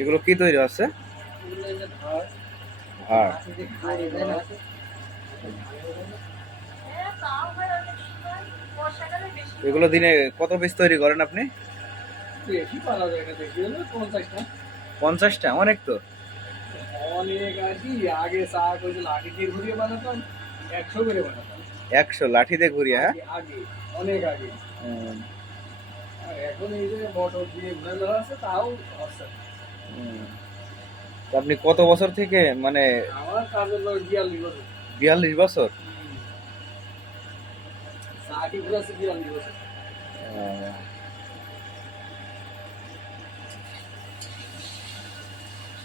এগুলো কি তৈরি আছে? ভাড়। এগুলো দিনে কত পিস তৈরি করেন আপনি? বেশি পারা যায় না, বেশি হলে 50টা। 50টা অনেক তো। অনেক আর কি, আগে চা করে লাঠি দিয়ে ঘুরিয়ে বানাতাম, 100 করে বানাতাম। 100 লাঠি দিয়ে ঘুরিয়ে? হ্যাঁ। আগে আগে অনেক আগে। উম, আর এখন এই যে মোটর দিয়ে ঘুরানো আছে, তাও হচ্ছে না। উম। তো আপনি কত বছর থেকে মানে? আমার কাজের লোক 42 বছর। 42 বছর? চা কি ঘুরাচ্ছে 42 বছর। আহ,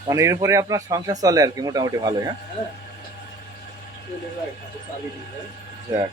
মানে এরপরে আপনার সংসার চলে আর কি মোটামুটি ভালোই? হ্যাঁ। হ্যাঁ, চলে যায়, সাথে চালিয়ে দিয়ে যায়। যাক।